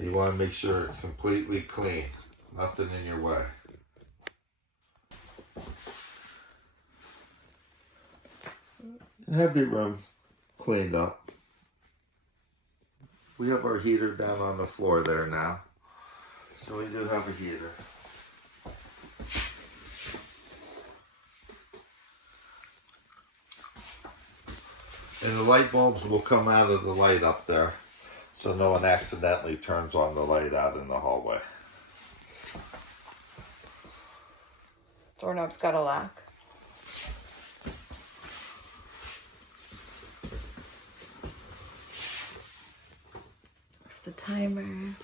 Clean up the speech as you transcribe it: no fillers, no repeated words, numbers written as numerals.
You want to make sure it's completely clean. Nothing in your way. Have your room cleaned up. We have our heater down on the floor there now. So we do have a heater. And the light bulbs will come out of the light up there, so no one accidentally turns on the light out in the hallway. Doorknob's got a lock. There's the timer.